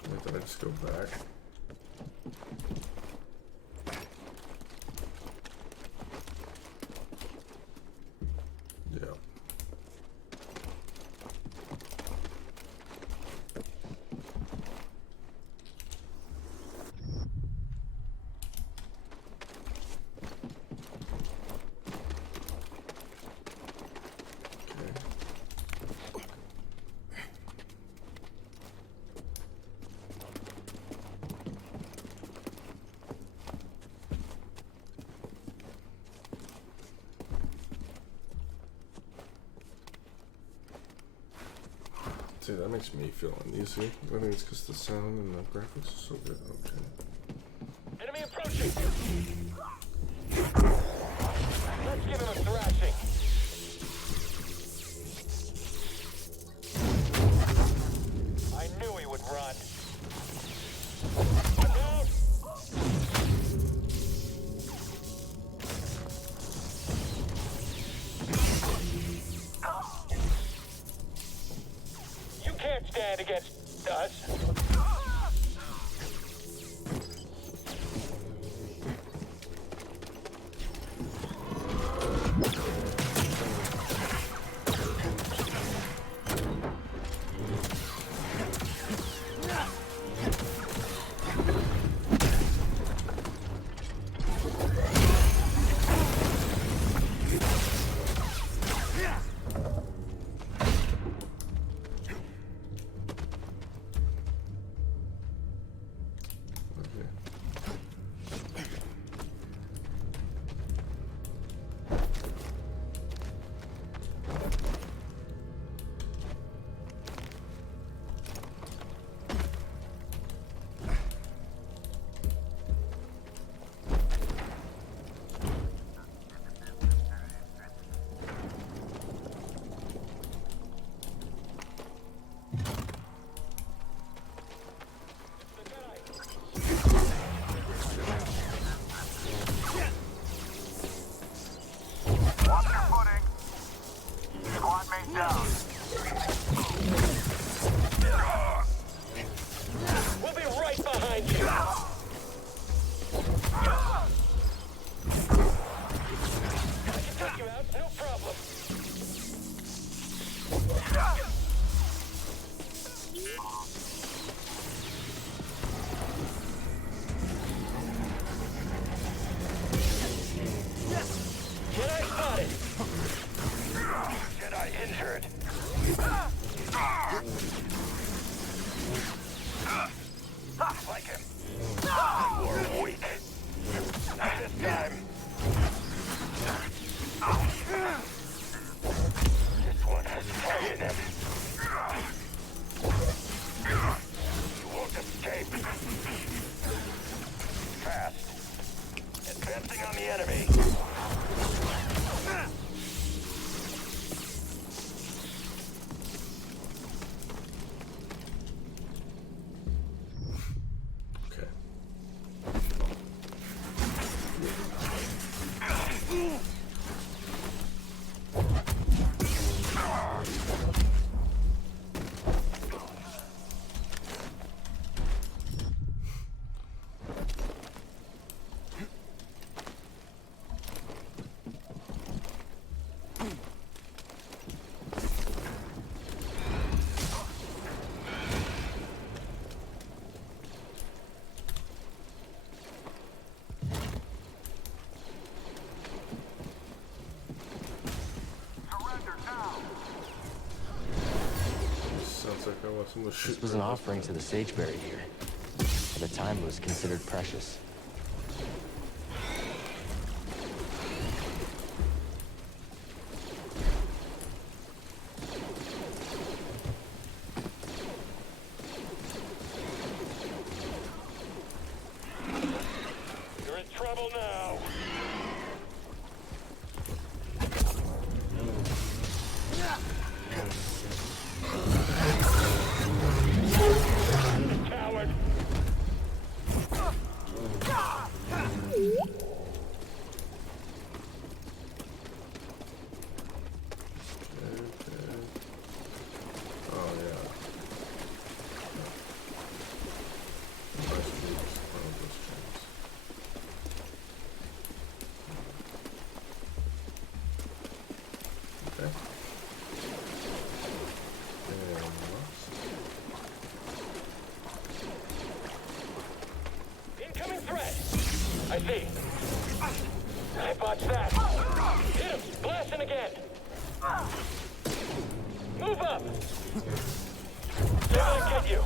Wait, did I just go back? Yeah. See, that makes me feel uneasy. I think it's because the sound and the graphics are so good. Okay. Enemy approaching! Let's give him a thrashing. I knew he would run. One down. against us. We'll be right behind you. I can take you out, no problem. Jedi spotted. Jedi injured. Like him. You're weak. Not this time. This one has fire in it. You won't escape. Fast. Advancing on the enemy. This was an offering to the sage buried here. At the time, it was considered precious. You're in trouble now. Coward. Incoming threat. I see. I botched that. Hit him. Blasting again. Move up. They're gonna get you.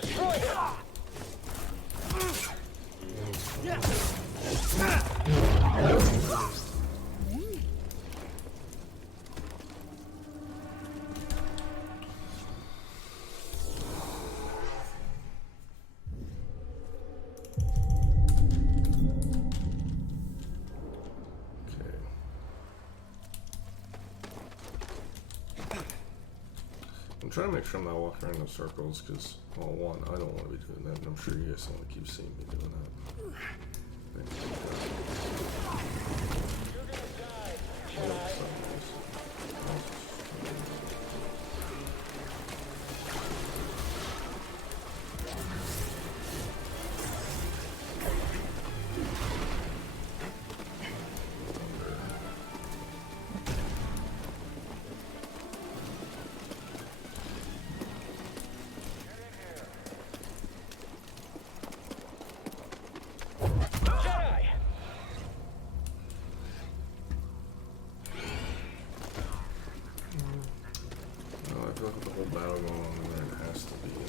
Destroy him. I'm trying to make sure I'm not walking around in circles because, well, one, I don't want to be doing that, and I'm sure you guys don't want to keep seeing me doing that. You're gonna die, Jedi. going on in there. It has to be in there.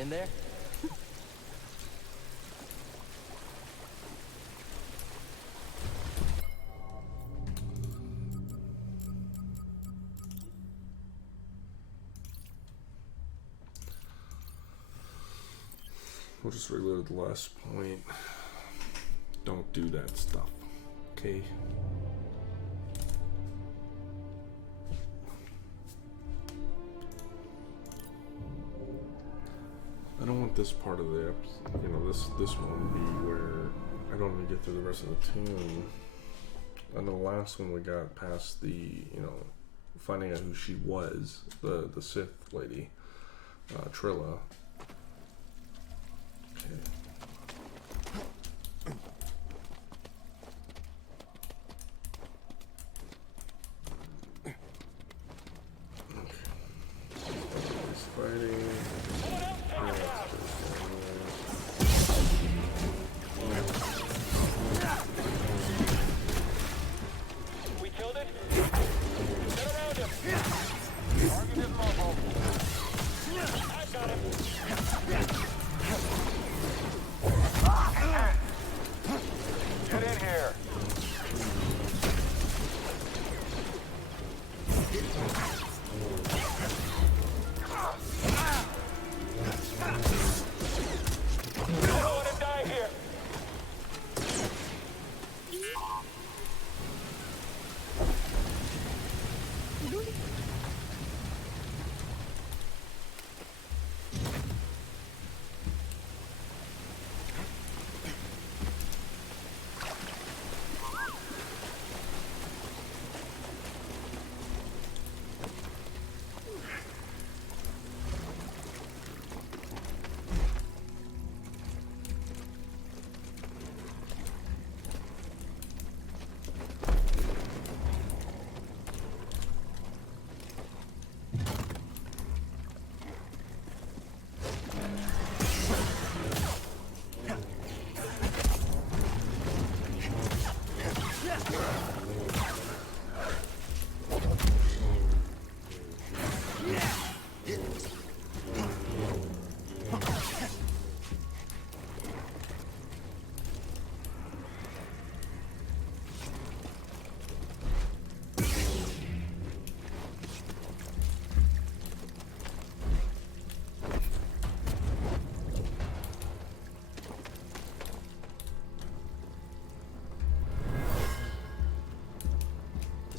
In there? We'll just reload the last point. Don't do that stuff, okay? I don't want this part of the episode, you know, this one be where I don't even get through the rest of the tune. And the last one we got past the, you know, finding out who she was, the Sith lady, Trilla. Okay. I got him.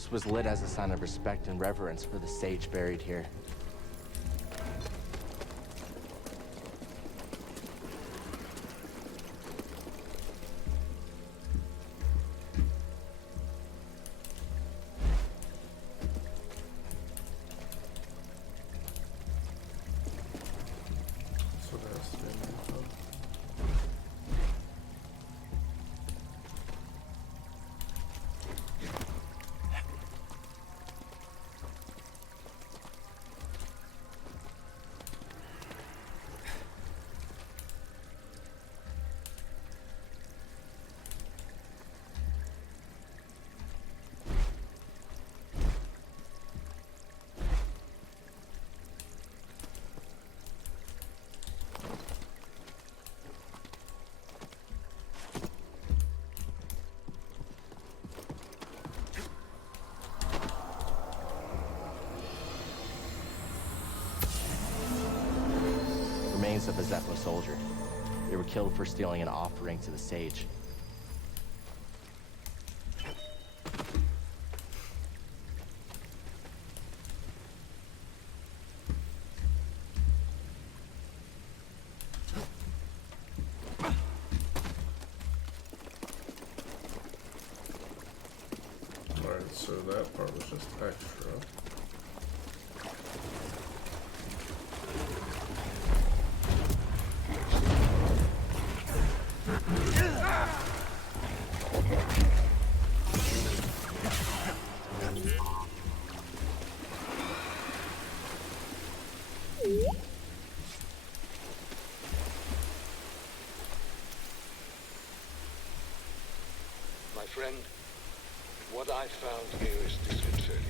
This was lit as a sign of respect and reverence for the sage buried here. Remains of a Zepho soldier. They were killed for stealing an offering to the sage. Alright, so that part was just extra. My friend, what I found here is disconcerting.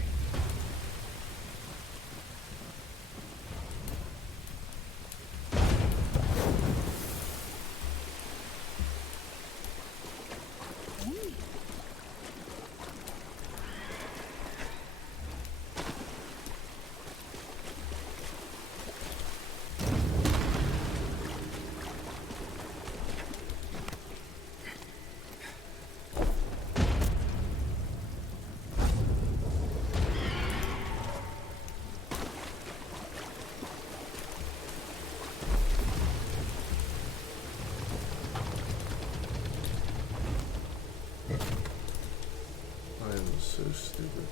So stupid.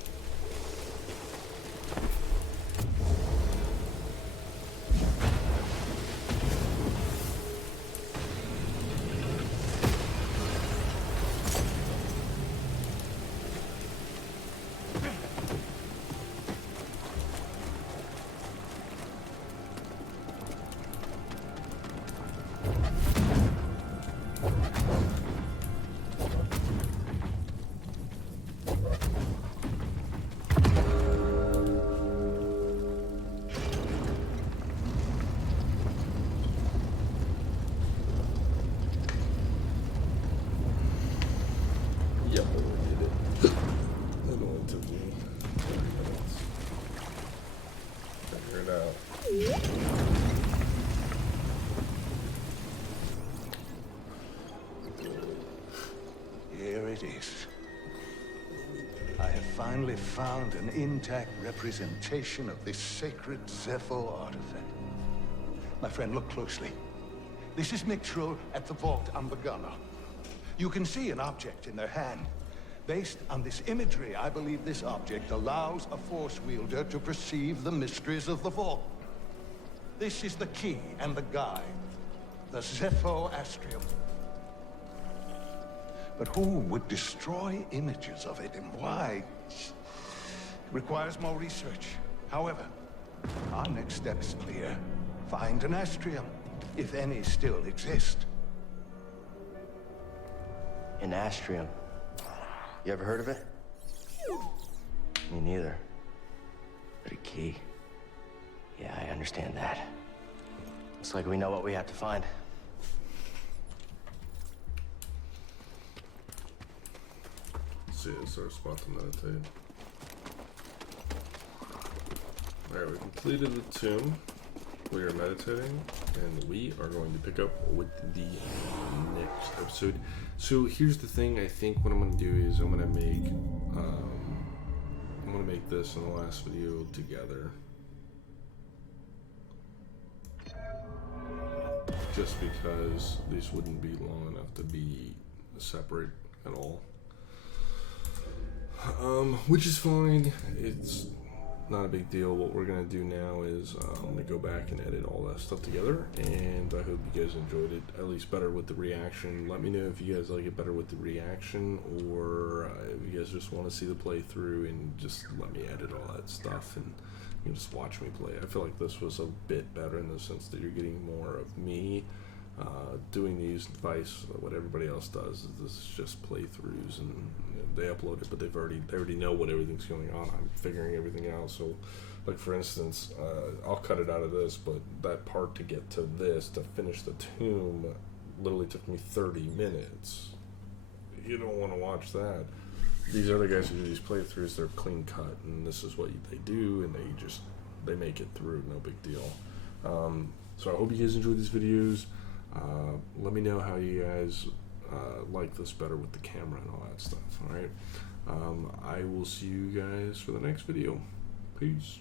Yep, I did it. It only took me 30 minutes. Figure it out. Here it is. I have finally found an intact representation of this sacred Zepho artifact. My friend, look closely. This is Mixtral at the vault on Bagana. You can see an object in their hand. Based on this imagery, I believe this object allows a force wielder to perceive the mysteries of the vault. This is the key and the guide, the Zepho Astrium. But who would destroy images of it, and why? It requires more research. However, our next step is clear. Find an Astrium, if any still exist. An Astrium. You ever heard of it? Me neither. But a key. Yeah, I understand that. Looks like we know what we have to find. See, it's our spot to meditate. Alright, we completed the tomb. We are meditating, and we are going to pick up with the next episode. So here's the thing. I think what I'm going to do is I'm going to make going to make this and the last video together. Just because these wouldn't be long enough to be separate at all. Which is fine. It's not a big deal. What we're going to do now is I'm going to go back and edit all that stuff together, and I hope you guys enjoyed it, at least better with the reaction. Let me know if you guys like it better with the reaction, or if you guys just want to see the playthrough and just let me edit all that stuff and you can just watch me play. I feel like this was a bit better in the sense that you're getting more of me doing these vice. What everybody else does is this is just playthroughs, and they upload it, but they already know what everything's going on. I'm figuring everything out. So, like for instance, I'll cut it out of this, but that part to get to this, to finish the tomb, literally took me 30 minutes. You don't want to watch that. These other guys who do these playthroughs, they're clean cut, and this is what they do, and they make it through, no big deal. So I hope you guys enjoyed these videos. Let me know how you guys like this better with the camera and all that stuff. All right. I will see you guys for the next video. Peace.